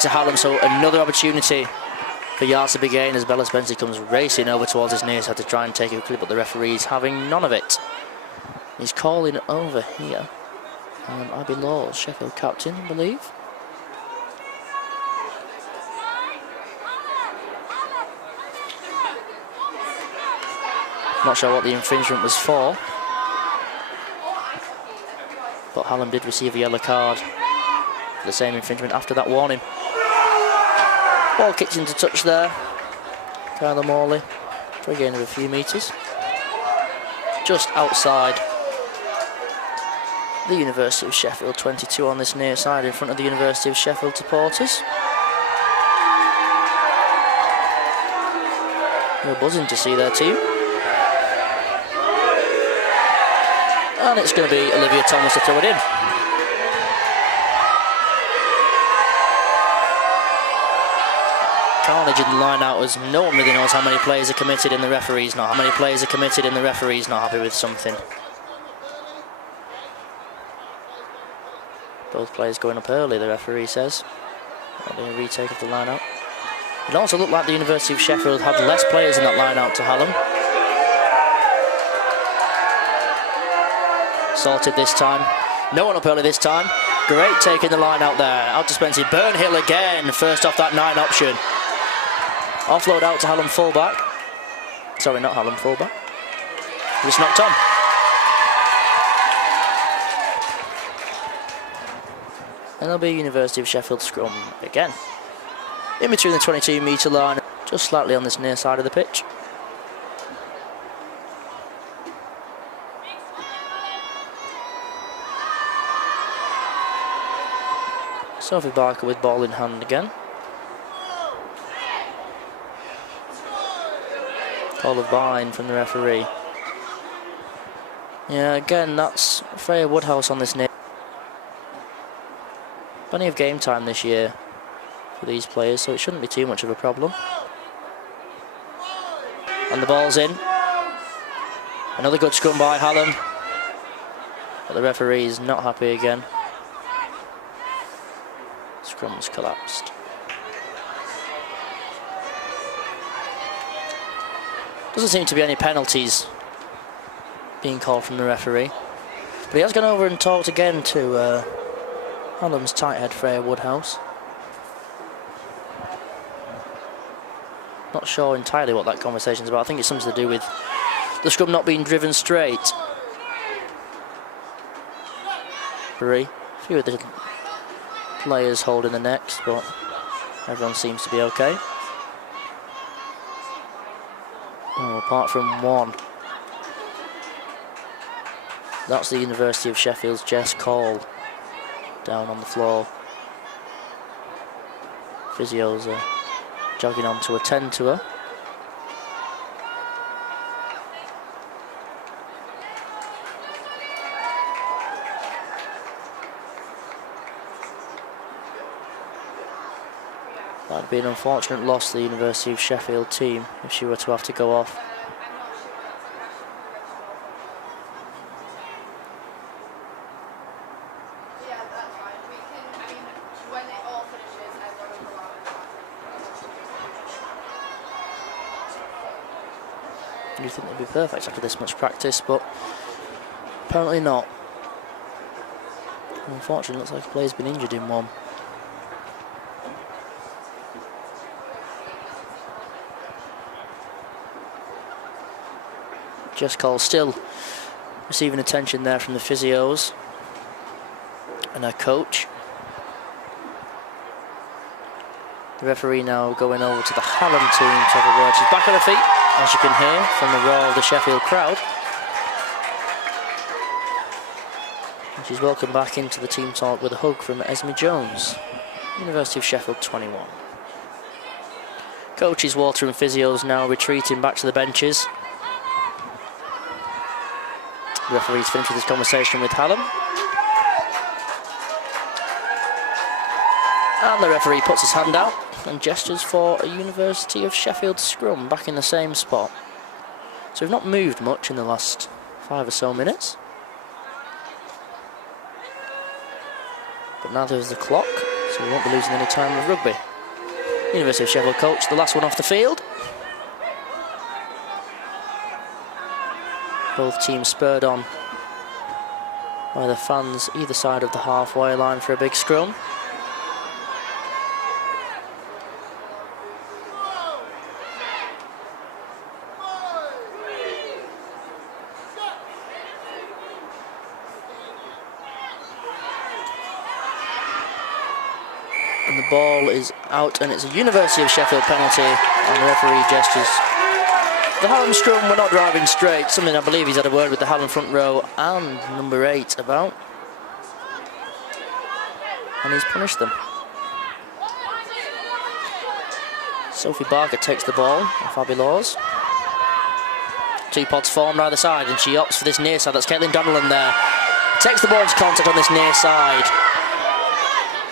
to Hallam, so another opportunity for yards to be gained as Bella Spencer comes racing over towards his near side to try and take it quickly, but the referee's having none of it. He's calling over here. Abby Laws, Sheffield captain, I believe. Not sure what the infringement was for, but Hallam did receive a yellow card for the same infringement after that warning. Ball kicked into touch there. Kyler Morley for a gain of a few metres. Just outside the University of Sheffield 22 on this near side in front of the University of Sheffield supporters. They're buzzing to see their team. And it's going to be Olivia Thomas to throw it in. Carnage in the line out as no one really knows how many players are committed and the referee's not. How many players are committed and the referee's not happy with something. Both players going up early, the referee says. That'll be a retake of the line out. It also looked like the University of Sheffield had less players in that line out to Hallam. Sorted this time. No one up early this time. Great taking the line out there. Out to Spencer. Burnhill again. First off that 9 option. Offload out to Hallam fullback. Sorry, not Hallam fullback. Just knocked on. And there'll be University of Sheffield scrum again. In between the 22-metre line. Just slightly on this near side of the pitch. Sophie Barker with ball in hand again. Call of bine from the referee. Yeah, again, that's Freya Woodhouse on this near. Plenty of game time this year for these players, so it shouldn't be too much of a problem. And the ball's in. Another good scrum by Hallam. But the referee is not happy again. Scrum's collapsed. Doesn't seem to be any penalties being called from the referee. But he has gone over and talked again to Hallam's tight head Freya Woodhouse. Not sure entirely what that conversation's about. I think it's something to do with the scrum not being driven straight. A few of the players holding the necks, but everyone seems to be okay. Oh, apart from one. That's the University of Sheffield's Jess Call down on the floor. Physios are jogging on to attend to her. That'd be an unfortunate loss to the University of Sheffield team if she were to have to go off. You'd think they'd be perfect after this much practice, but apparently not. Unfortunately, looks like a player's been injured in one. Jess Cole still receiving attention there from the physios and her coach. The referee now going over to the Hallam team to have a word. She's back on her feet, as you can hear from the roar of the Sheffield crowd. And she's welcomed back into the team talk with a hug from Esme Jones, University of Sheffield 21. Coaches, Walter and physios now retreating back to the benches. The referee's finished with his conversation with Hallam. And the referee puts his hand out and gestures for a University of Sheffield scrum back in the same spot. So we've not moved much in the last 5 or so minutes. But now there's the clock, So we won't be losing any time with rugby. University of Sheffield coach, the last one off the field. Both teams spurred on by the fans either side of the halfway line for a big scrum. And the ball is out, and it's a University of Sheffield penalty, and the referee gestures. The Hallam scrum were not driving straight, something I believe he's had a word with the Hallam front row and number 8 about. And he's punished them. Sophie Barker takes the ball off Abby Laws. 2 pods formed either side, and she opts for this near side. That's Caitlin Donnellan there. Takes the ball into contact on this near side.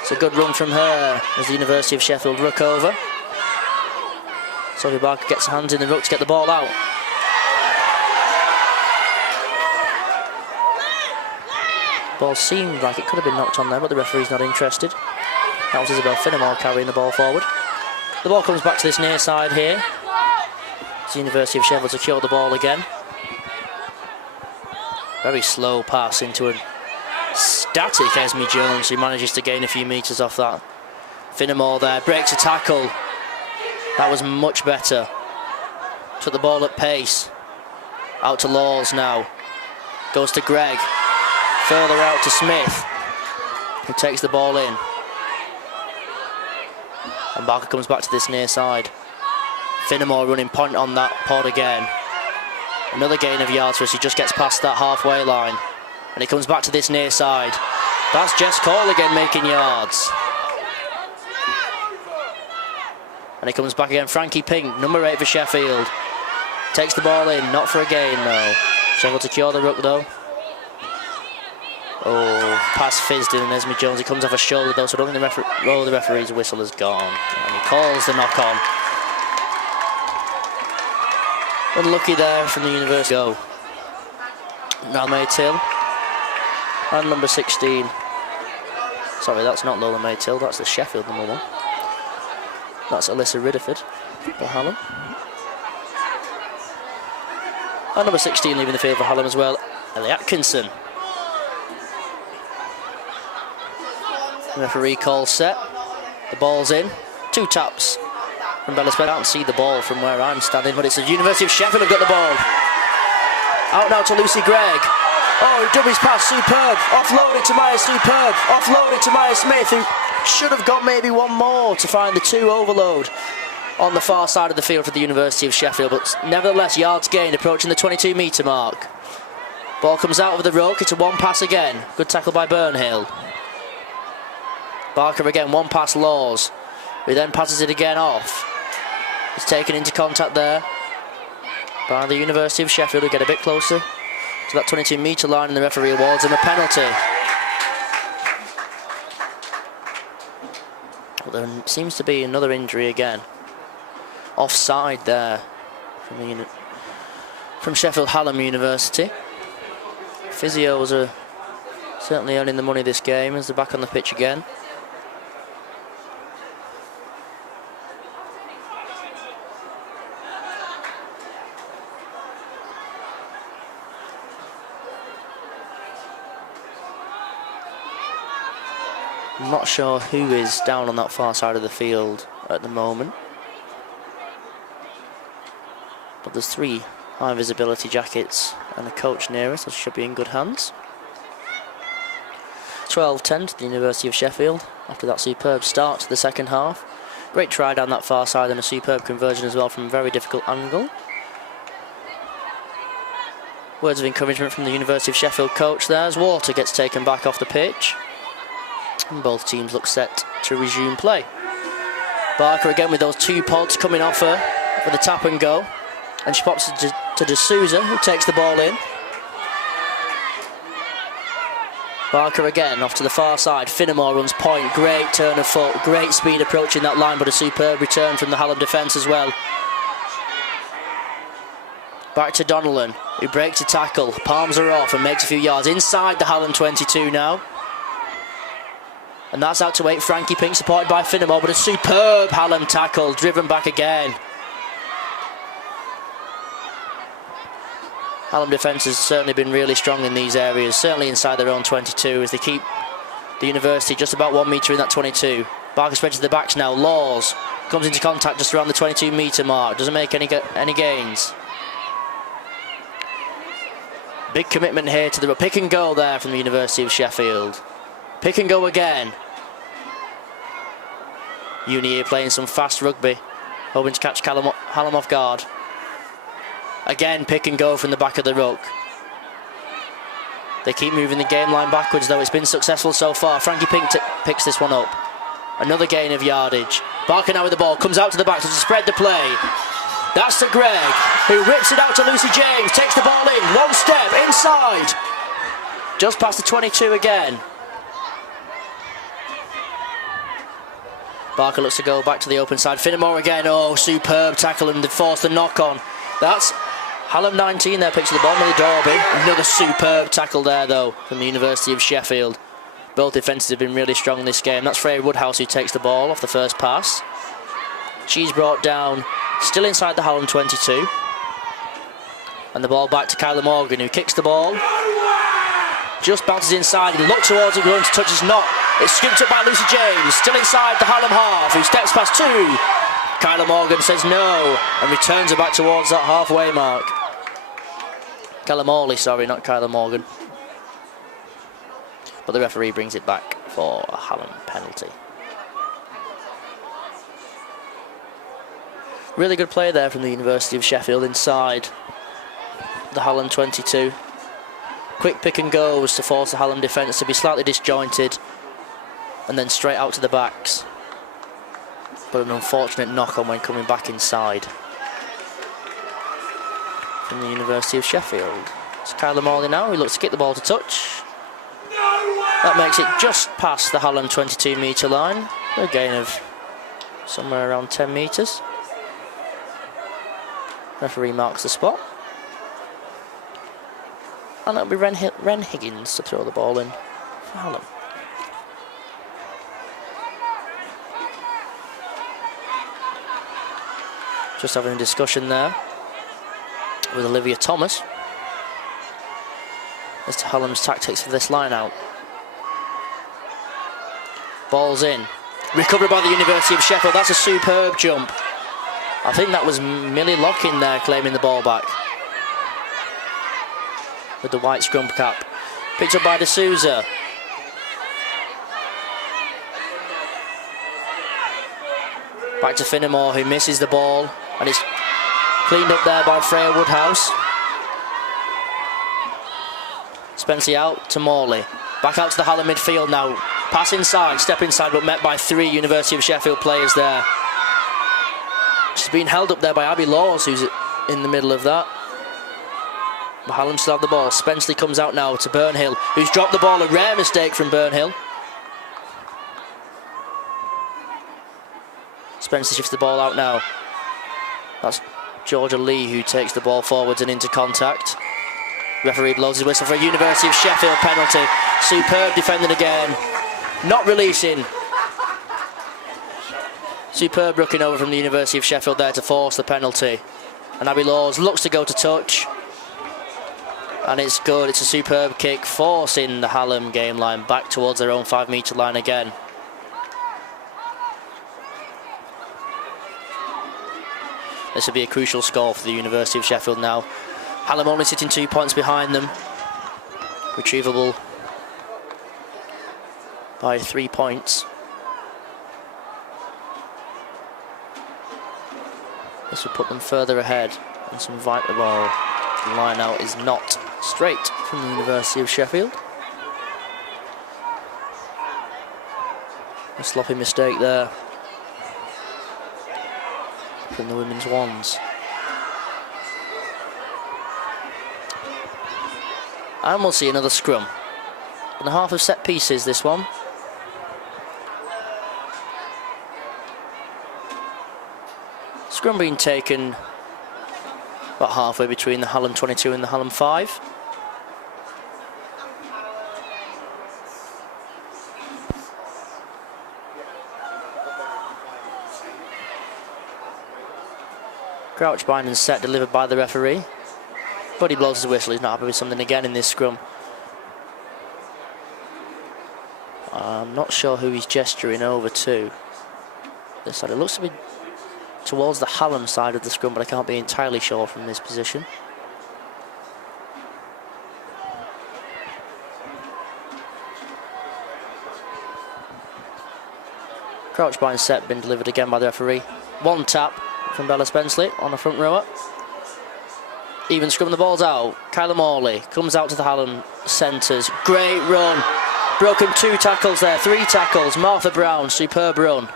It's a good run from her as the University of Sheffield ruck over. Sophie Barker gets her hands in the ruck to get the ball out. Ball seemed like it could have been knocked on there, but the referee's not interested. That was Isabel Finnemore carrying the ball forward. The ball comes back to this near side here. It's the University of Sheffield secure the ball again. Very slow pass into a static Esme Jones, who manages to gain a few metres off that. Finnemore there, breaks a tackle. That was much better. Took the ball at pace. Out to Laws now. Goes to Gregg. Further out to Smith, who takes the ball in. And Barker comes back to this near side. Finnemore running point on that pod again. Another gain of yards for us. He just gets past that halfway line. And he comes back to this near side. That's Jess Cole again making yards. And he comes back again. Frankie Pink, number 8 for Sheffield. Takes the ball in, not for a gain though. Sheffield secure the ruck though. Oh, pass fizzed in, and Esme Jones, he comes off a shoulder though, so I don't think the referee's whistle has gone. And he calls the knock on. Unlucky there from the University. Go. Now Maytill. And number 16. Sorry, that's not Lola Maytill, that's the Sheffield number 1. That's Alyssa Ridderford for Hallam. And number 16 leaving the field for Hallam as well, Ellie Atkinson. The referee calls set. The ball's in. 2 taps from Bella Spence. I can't see the ball from where I'm standing, but it's the University of Sheffield who've got the ball. Out now to Lucy Gregg. Oh, Dubby's pass, superb. Offloaded to Maya, superb. Offloaded to Maya Smith, who should have got maybe one more to find the 2 overload on the far side of the field for the University of Sheffield, but nevertheless yards gained, approaching the 22-metre mark. Ball comes out of the ruck, it's a 1 pass again. Good tackle by Burnhill. Barker again, 1 pass Laws, who then passes it again off. It's taken into contact there by the University of Sheffield, who get a bit closer to that 22-metre line, and the referee awards him a penalty. But there seems to be another injury again. Offside there from Sheffield Hallam University. Physios are certainly earning the money this game as they're back on the pitch again. I'm not sure who is down on that far side of the field at the moment, but there's 3 high visibility jackets and a coach near us, so she should be in good hands. 12-10 to the University of Sheffield after that superb start to the second half. Great try down that far side and a superb conversion as well from a very difficult angle. Words of encouragement from the University of Sheffield coach there as Water gets taken back off the pitch. And both teams look set to resume play. Barker again with those 2 pods coming off her for the tap and go. And she pops it to D'Souza, who takes the ball in. Barker again off to the far side. Finnemore runs point. Great turn of foot. Great speed approaching that line, but a superb return from the Hallam defence as well. Back to Donnellan, who breaks a tackle, palms her off and makes a few yards inside the Hallam 22 now. And that's out to 8. Frankie Pink supported by Finnemore, but a superb Hallam tackle, driven back again. Hallam defence has certainly been really strong in these areas, certainly inside their own 22, as they keep the University just about 1 metre in that 22. Barker spreads to the backs now. Laws comes into contact just around the 22 metre mark, doesn't make any gains. Big commitment here to the pick and go there from the University of Sheffield. Pick and go again. Uni here playing some fast rugby, hoping to catch Hallam off guard. Again, pick and go from the back of the ruck. They keep moving the game line backwards, though. It's been successful so far. Frankie Pink picks this one up. Another gain of yardage. Barker now with the ball, comes out to the back to spread the play. That's to Greg, who rips it out to Lucy James, takes the ball in, one step, inside. Just past the 22 again. Barker looks to go back to the open side. Finnemore again, oh, superb tackle and force the knock on. That's Hallam 19 there, picks the ball, Millie Dorby. Another superb tackle there, though, from the University of Sheffield. Both defences have been really strong in this game. That's Freya Woodhouse who takes the ball off the first pass. She's brought down, still inside the Hallam 22. And the ball back to Kyla Morgan, who kicks the ball. Just bounces inside, he looks towards it, going to touch, is not. It's scooped up by Lucy James, still inside the Hallam half, who steps past 2. Kyla Morgan says no, and returns her back towards that halfway mark. Kyla Morley, sorry, not Kyla Morgan. But the referee brings it back for a Hallam penalty. Really good play there from the University of Sheffield inside the Hallam 22. Quick pick and goes to force the Hallam defence to be slightly disjointed and then straight out to the backs. But an unfortunate knock on when coming back inside from the University of Sheffield. It's Kyla Morley now, who looks to kick the ball to touch. That makes it just past the Hallam 22 metre line. A gain of somewhere around 10 metres. Referee marks the spot. And it'll be Ren Higgins to throw the ball in for Hallam. Just having a discussion there with Olivia Thomas as to Hallam's tactics for this line out. Ball's in. Recovered by the University of Sheffield. That's a superb jump. I think that was Millie Lockin there claiming the ball back with the white scrum cap. Picked up by D'Souza. Back to Finnemore, who misses the ball, and it's cleaned up there by Freya Woodhouse. Spencer out to Morley. Back out to the Hallam midfield now. Pass inside, step inside, but met by 3 University of Sheffield players there. She's been held up there by Abby Laws, who's in the middle of that. But Hallam still have the ball. Spenceley comes out now to Burnhill, who's dropped the ball. A rare mistake from Burnhill. Spencer shifts the ball out now. That's Georgia Lee who takes the ball forwards and into contact. Referee blows his whistle for a University of Sheffield penalty. Superb defending again. Not releasing. Superb rooking over from the University of Sheffield there to force the penalty. And Abby Laws looks to go to touch. And it's good. It's a superb kick, forcing the Hallam game line back towards their own 5 metre line again. This will be a crucial score for the University of Sheffield now. Hallam only sitting 2 points behind them. Retrievable by 3 points. This will put them further ahead. And some vital ball. The line out is not straight from the University of Sheffield. A sloppy mistake there from the women's ones. And we'll see another scrum. And a half of set pieces, this one. Scrum being taken about halfway between the Hallam 22 and the Hallam 5. Crouch, bind and set delivered by the referee. But he blows his whistle. He's not happy with something again in this scrum. I'm not sure who he's gesturing over to. This side. It looks to be towards the Hallam side of the scrum, but I can't be entirely sure from this position. Crouch, bind, set, been delivered again by the referee. One tap from Bella Spenceley on the front rower. Even scrum, the ball's out. Kyla Morley comes out to the Hallam centres. Great run. Broken 2 tackles there, 3 tackles. Martha Brown, superb run.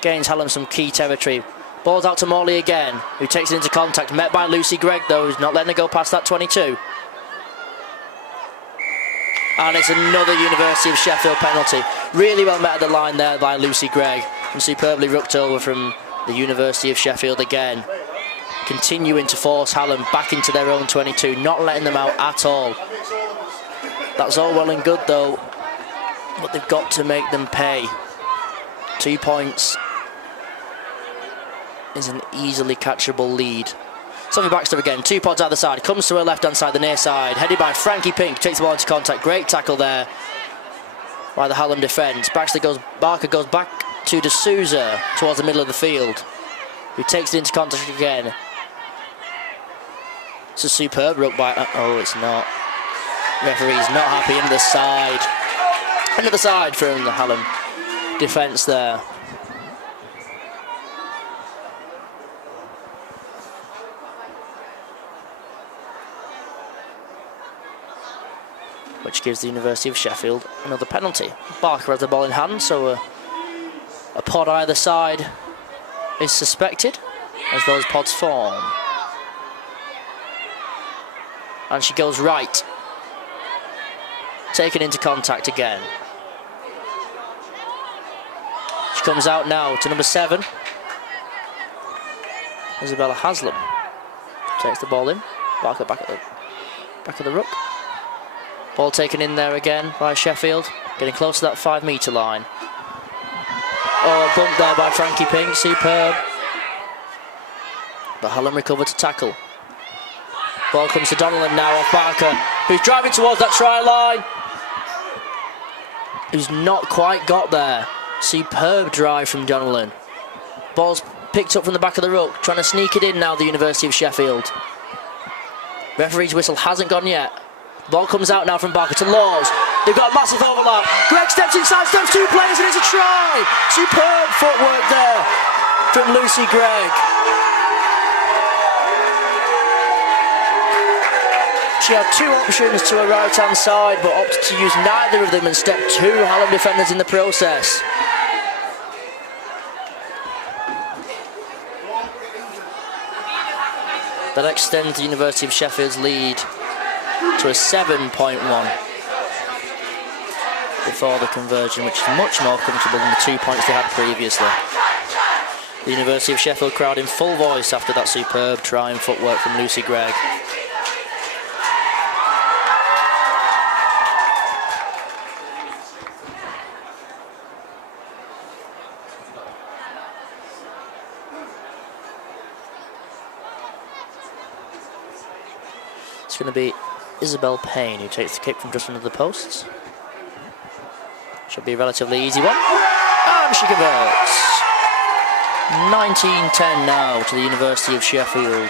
Gains Hallam some key territory. Ball's out to Morley again, who takes it into contact. Met by Lucy Gregg, though, who's not letting her go past that 22. And it's another University of Sheffield penalty. Really well met at the line there by Lucy Gregg. And superbly rucked over from the University of Sheffield again. Continuing to force Hallam back into their own 22, not letting them out at all. That's all well and good though, but they've got to make them pay. 2 points is an easily catchable lead. Sophie Baxter again, 2 pods either side, comes to her left-hand side, the near side, headed by Frankie Pink, takes the ball into contact, great tackle there by the Hallam defence. Barker goes back to D'Souza towards the middle of the field, who takes it into contact again. It's a superb ruck by, oh it's not. Referee's not happy, into the side. Into the side from the Hallam defence there. Which gives the University of Sheffield another penalty. Barker has the ball in hand, so a pod either side is suspected as those pods form. And she goes right. Taken into contact again. She comes out now to number 7. Isabella Haslam takes the ball in. Barker back at the ruck. Ball taken in there again by Sheffield. Getting close to that 5-metre line. Oh, bumped there by Frankie Pink. Superb. But Hallam recovered to tackle. Ball comes to Donnellan now off Barker, who's driving towards that try line. Who's not quite got there. Superb drive from Donnellan. Ball's picked up from the back of the ruck, trying to sneak it in now, the University of Sheffield. Referee's whistle hasn't gone yet. Ball comes out now from Barker to Laws. They've got a massive overlap. Gregg steps inside, steps 2 players, and it's a try. Superb footwork there from Lucy Gregg. She had 2 options to her right-hand side, but opted to use neither of them and stepped 2 Hallam defenders in the process. That extends the University of Sheffield's lead to a 7-point one before the conversion, which is much more comfortable than the 2 points they had previously. The University of Sheffield crowd in full voice after that superb try and footwork from Lucy Gregg. It's going to be Isabel Payne who takes the kick from just under the posts. Should be a relatively easy one. And she converts. 19-10 now to the University of Sheffield.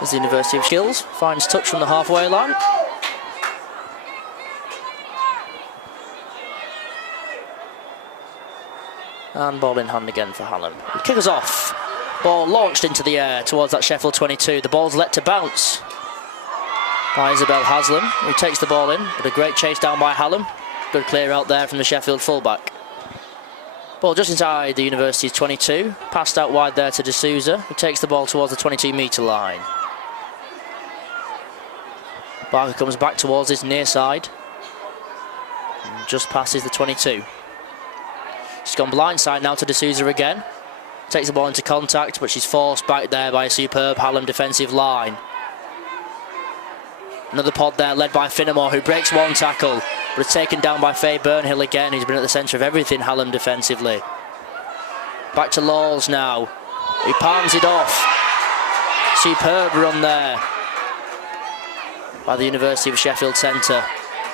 As the University of Sheffield finds touch from the halfway line. And ball in hand again for Hallam. Kick us off. Ball launched into the air towards that Sheffield 22. The ball's let to bounce by Isabel Haslam, who takes the ball in, but a great chase down by Hallam. Good clear out there from the Sheffield fullback. Ball just inside the University's 22. Passed out wide there to D'Souza, who takes the ball towards the 22-metre line. Barker comes back towards this near side. And just passes the 22. She's gone blindside now to D'Souza again. Takes the ball into contact, but she's forced back there by a superb Hallam defensive line. Another pod there, led by Finnemore, who breaks one tackle, but is taken down by Faye Burnhill again, who's been at the centre of everything Hallam defensively. Back to Laws now. He palms it off. Superb run there by the University of Sheffield centre.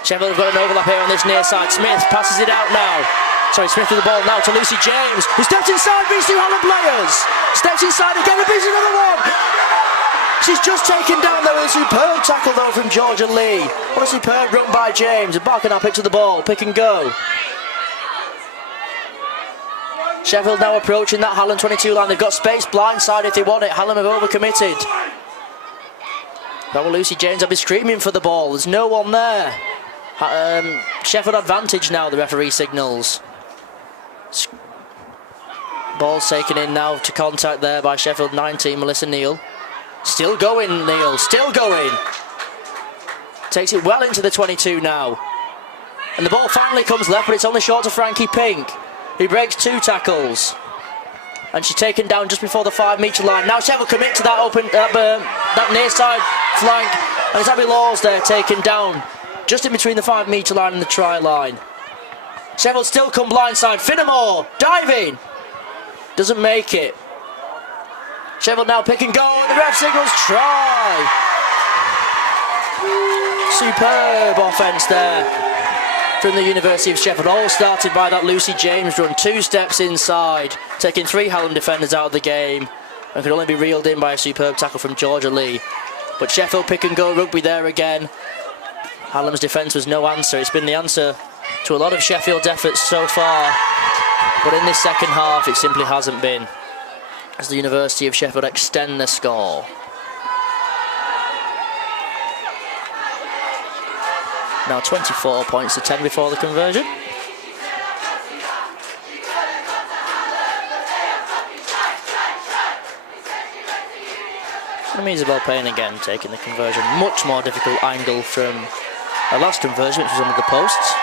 Sheffield have got an overlap here on this near side. Smith passes it out now. Sorry, Smith with the ball now to Lucy James, who steps inside, beats two Hallam players. Steps inside again and beats another one. She's just taken down there with a superb tackle though from Georgia Lee. What a superb run by James. And Barker picks up the ball, pick and go. Sheffield now approaching that Hallam 22 line. They've got space blindside if they want it. Hallam have overcommitted. That will Lucy James. I'll be screaming for the ball. There's no one there. Sheffield advantage now, the referee signals. Ball's taken in now to contact there by Sheffield 19, Melissa Neal. Still going, Neal, still going. Takes it well into the 22 now. And the ball finally comes left, but it's only short to Frankie Pink, who breaks two tackles. And she's taken down just before the 5 metre line. Now Sheffield commit to that open, that near side flank. And it's Abby Laws there taken down, just in between the 5 metre line and the try line. Sheffield still come blindside. Finnemore diving. Doesn't make it. Sheffield now pick and go, and the ref signals try. Superb offence there from the University of Sheffield. All started by that Lucy James run. 2 steps inside, taking 3 Hallam defenders out of the game, and could only be reeled in by a superb tackle from Georgia Lee. But Sheffield pick and go rugby there again. Hallam's defence was no answer. It's been the answer to a lot of Sheffield's efforts so far, but in this second half it simply hasn't been, as the University of Sheffield extend the score. Now 24 points to 10 before the conversion. And Isabel Payne again taking the conversion. Much more difficult angle from her last conversion, which was under the posts.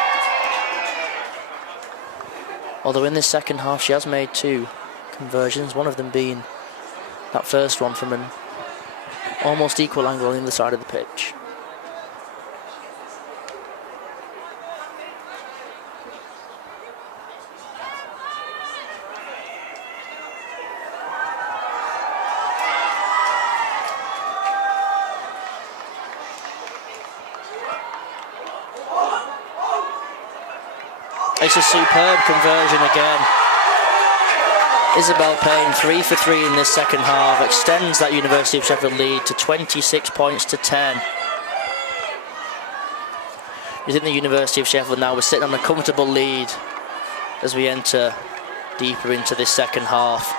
Although in this second half she has made 2 conversions, one of them being that first one from an almost equal angle on the other side of the pitch. It's a superb conversion again. Isabel Payne 3 for 3 in this second half, extends that University of Sheffield lead to 26 points to 10. You think the University of Sheffield now is sitting on a comfortable lead as we enter deeper into this second half.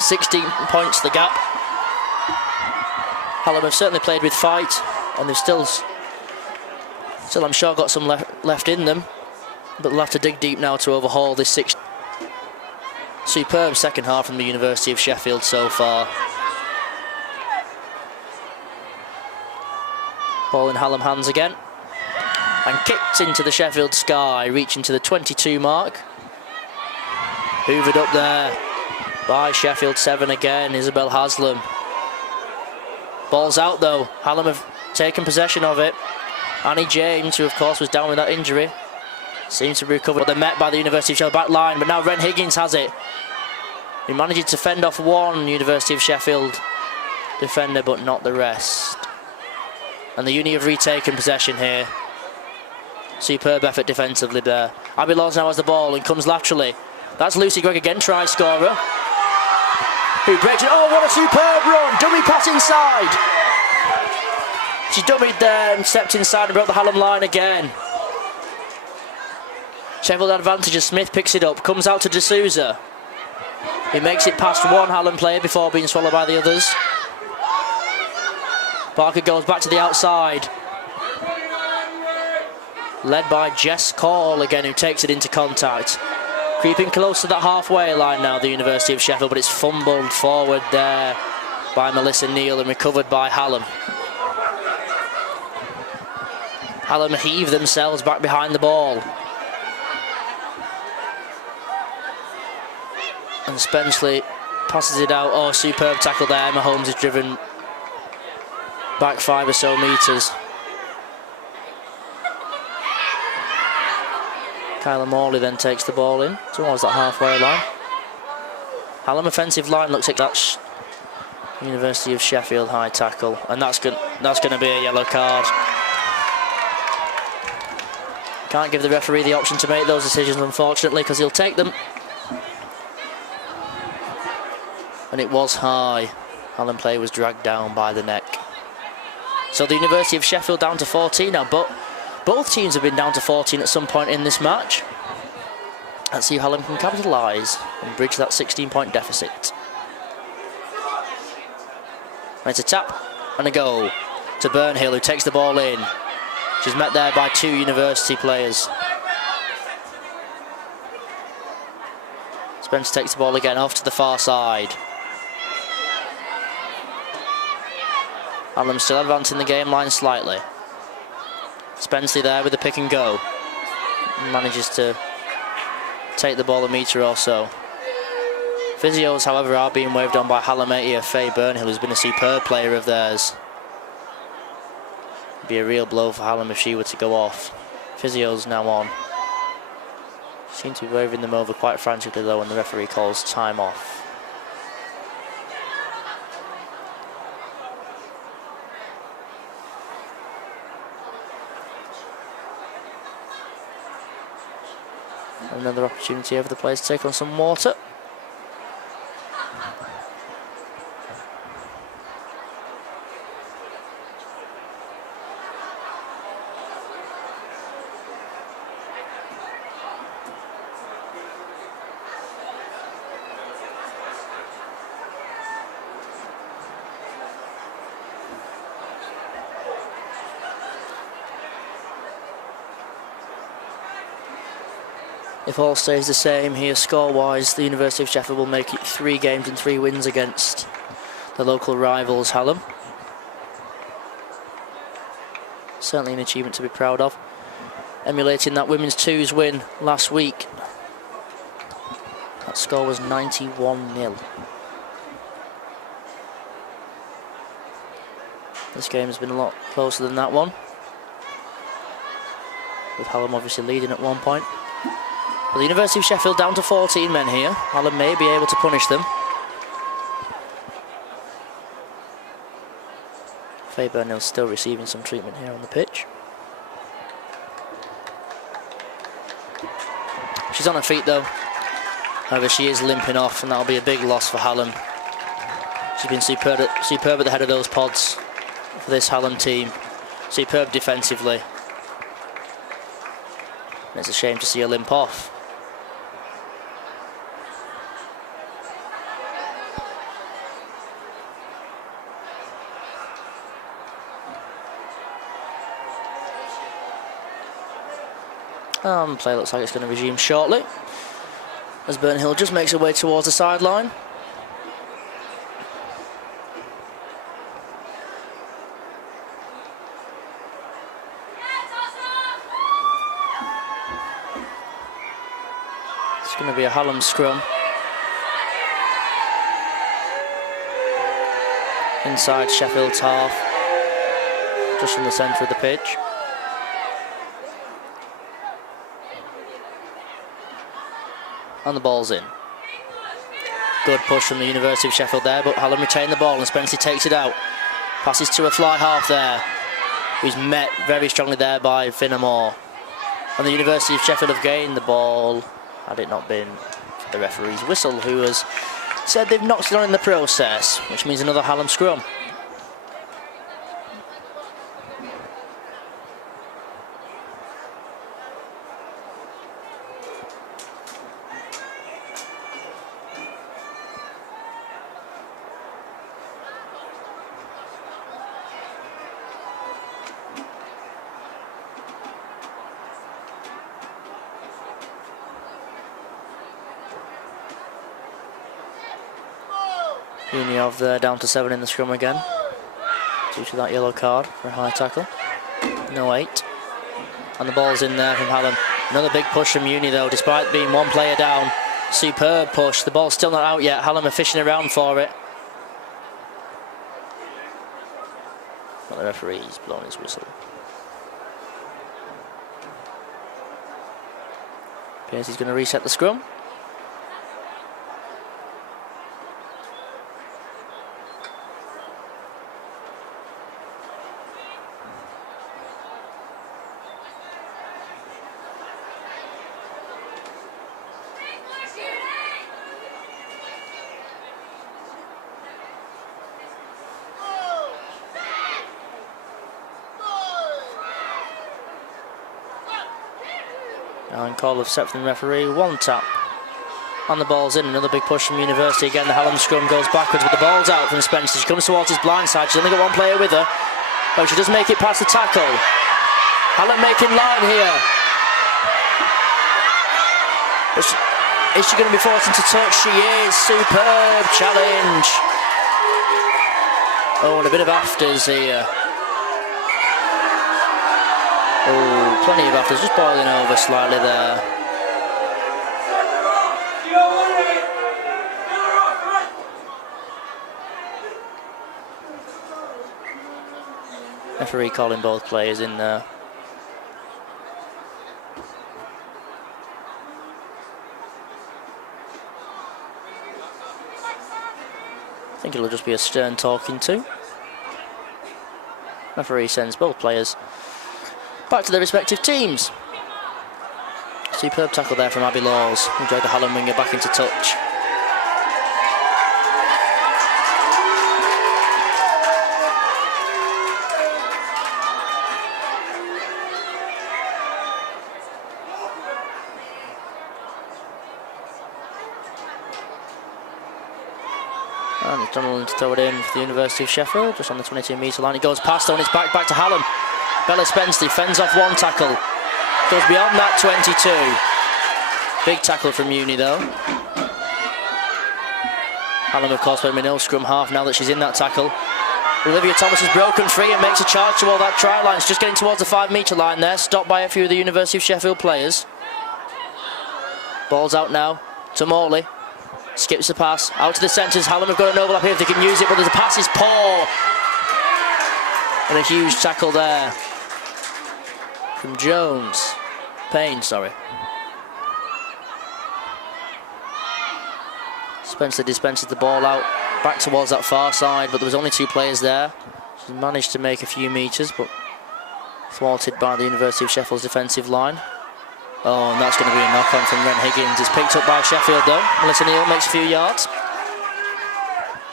16 points the gap. Hallam have certainly played with fight, and they've still I'm sure got some left in them, but they'll have to dig deep now to overhaul this superb second half from the University of Sheffield so far. Ball in Hallam hands again, and kicked into the Sheffield sky, reaching to the 22 mark. Hoovered up there by Sheffield 7 again, Isabel Haslam. Ball's out though, Hallam have taken possession of it. Annie James, who of course was down with that injury, seems to be recovered. But they're met by the University of Sheffield back line, but now Ren Higgins has it. He manages to fend off one University of Sheffield defender, but not the rest. And the Uni have retaken possession here. Superb effort defensively there. Abby Laws now has the ball and comes laterally. That's Lucy Gregg again, try scorer, who breaks it. Oh, what a superb run! Dummy pass inside. She dummied there and stepped inside and broke the Hallam line again. Sheffield advantage as Smith picks it up, comes out to D'Souza. He makes it past one Hallam player before being swallowed by the others. Barker goes back to the outside, led by Jess Call again, who takes it into contact. Creeping close to that halfway line now, the University of Sheffield, but it's fumbled forward there by Melissa Neal and recovered by Hallam. Hallam heave themselves back behind the ball. And Spenceley passes it out. Oh, superb tackle there. Emma Holmes is driven back 5 or so metres. Kyler Morley then takes the ball in towards that halfway line. Hallam offensive line looks like that's University of Sheffield high tackle, and that's going to be a yellow card. Can't give the referee the option to make those decisions, unfortunately, because he'll take them. And it was high. Hallam player was dragged down by the neck. So the University of Sheffield down to 14 now, but both teams have been down to 14 at some point in this match. Let's see if Hallam can capitalise and bridge that 16-point deficit. And it's a tap and a goal to Burnhill, who takes the ball in. She's met there by two University players. Spencer takes the ball again off to the far side. Hallam still advancing the game line slightly. Spencer there with the pick and go. Manages to take the ball a metre or so. Physios, however, are being waved on by Hallam here. Faye Burnhill, who's been a superb player of theirs. It'd be a real blow for Hallam if she were to go off. Physios now on. Seem to be waving them over quite frantically though when the referee calls time off. Another opportunity over the players to take on some water. If all stays the same here score-wise, the University of Sheffield will make it 3 games and 3 wins against the local rivals, Hallam. Certainly an achievement to be proud of. Emulating that women's twos win last week. That score was 91-0. This game has been a lot closer than that one, with Hallam obviously leading at one point. Well, the University of Sheffield down to 14 men here. Hallam may be able to punish them. Faye Burnhill still receiving some treatment here on the pitch. She's on her feet though. However, she is limping off, and that'll be a big loss for Hallam. She's been superb at the head of those pods for this Hallam team. Superb defensively. And it's a shame to see her limp off. Play looks like it's going to resume shortly, as Burnhill just makes her way towards the sideline. It's going to be a Hallam scrum. Inside Sheffield's half, just from the centre of the pitch. And the ball's in. Good push from the University of Sheffield there, but Hallam retain the ball and Spencer takes it out. Passes to a fly half there, who's met very strongly there by Finnemore. And the University of Sheffield have gained the ball, had it not been for the referee's whistle, who has said they've knocked it on in the process, which means another Hallam scrum. Uniov there down to 7 in the scrum again, due to that yellow card for a high tackle. No 8. And the ball's in there from Hallam. Another big push from Uni though, despite being one player down. Superb push. The ball's still not out yet. Hallam are fishing around for it. But the referee's blown his whistle. Appears he's going to reset the scrum. And call of set from the referee, 1 tap. And the ball's in, another big push from University. Again, the Hallam scrum goes backwards, but the ball's out from Spencer. She comes towards his blind side. She's only got 1 player with her. Oh, she does make it past the tackle. Hallam making line here. Is she going to be forced into touch? She is. Superb challenge. Oh, and a bit of afters here. Oh, plenty of afters, just boiling over slightly there. Referee calling both players in there. I think it'll just be a stern talking to. Referee sends both players back to their respective teams. Superb tackle there from Abby Laws. Enjoyed the Hallam winger back into touch. And it's Donald to throw it in for the University of Sheffield, just on the 22-metre line. It goes past on its back to Hallam. Bella Spencer fends off 1 tackle. Goes beyond that 22. Big tackle from Uni though. Hallam of course playing no scrum half now that she's in that tackle. Olivia Thomas is broken free and makes a charge toward that try line. She's just getting towards the 5-metre line there. Stopped by a few of the University of Sheffield players. Ball's out now to Morley. Skips the pass out to the centres. Hallam have got an overlap here if they can use it, but the pass is poor. And a huge tackle there from Jones. Payne, sorry. Spencer dispenses the ball out back towards that far side, but there was only 2 players there. She managed to make a few metres, but thwarted by the University of Sheffield's defensive line. Oh, and that's going to be a knock-on from Ren Higgins. It's picked up by Sheffield though. Melissa Neal makes a few yards.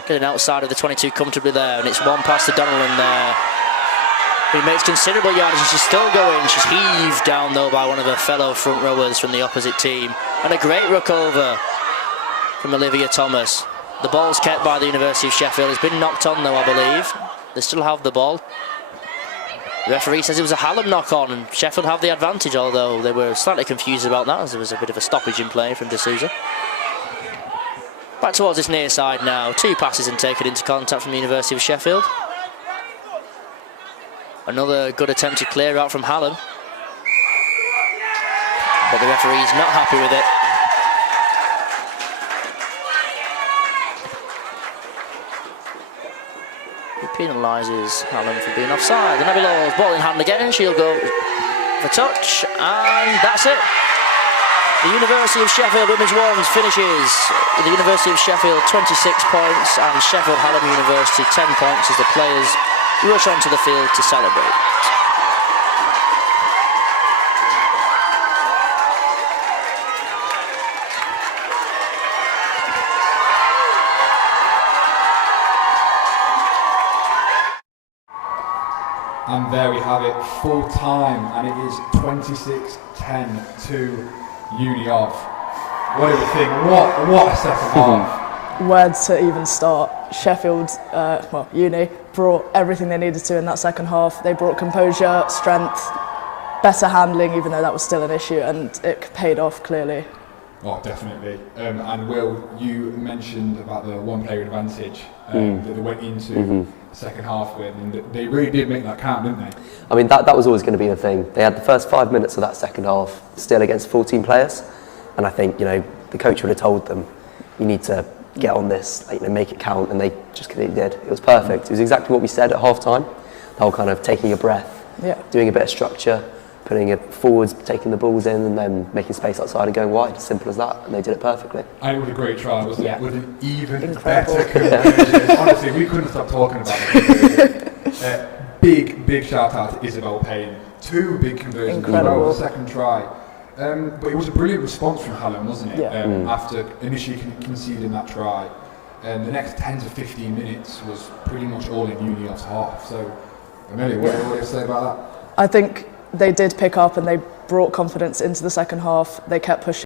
Getting outside of the 22 comfortably there, and it's 1 past the Donnellan there. He makes considerable yardage and she's still going. She's heaved down though by one of her fellow front rowers from the opposite team. And a great ruck over from Olivia Thomas. The ball's kept by the University of Sheffield. It's been knocked on though, I believe. They still have the ball. The referee says it was a Hallam knock-on and Sheffield have the advantage, although they were slightly confused about that as there was a bit of a stoppage in play from D'Souza. Back towards this near side now. 2 passes and taken into contact from the University of Sheffield. Another good attempt to clear out from Hallam. But the referee's not happy with it. He penalises Hallam for being offside. And Abby Laws, ball in hand again. She'll go for touch. And that's it. The University of Sheffield Women's Ones finishes with the University of Sheffield 26 points and Sheffield Hallam University 10 points as the players rush onto the field to celebrate. And there we have it, full time, and it is 26-10 to Uni off. What do we think? What a second half. Where to even start? Sheffield, Uni, brought everything they needed to in that second half. They brought composure, strength, better handling, even though that was still an issue, and it paid off clearly. Oh, definitely. And Will, you mentioned about the 1 player advantage that they went into the second half with, and they really did make that count, didn't they? I mean, that was always going to be the thing. They had the first 5 minutes of that second half still against 14 players, and I think, you know, the coach would have told them, you need to get on this, like, you know, make it count, and they just completely did. It was perfect. It was exactly what we said at half time. The whole kind of taking a breath, doing a bit of structure, putting it forwards, taking the balls in, and then making space outside and going wide. Simple as that, and they did it perfectly. And it was a great try, wasn't Yeah. it? With an even Incredible. better conversion. Honestly, we couldn't stop talking about it. Big shout out to Isabel Payne. 2 big conversions as well, the second try. But it was a brilliant response from Hallam, wasn't it? Yeah. After initially conceding that try. The next 10 to 15 minutes was pretty much all in Unioff's half. So, Amelia, what do you say about that? I think they did pick up and they brought confidence into the second half. They kept pushing.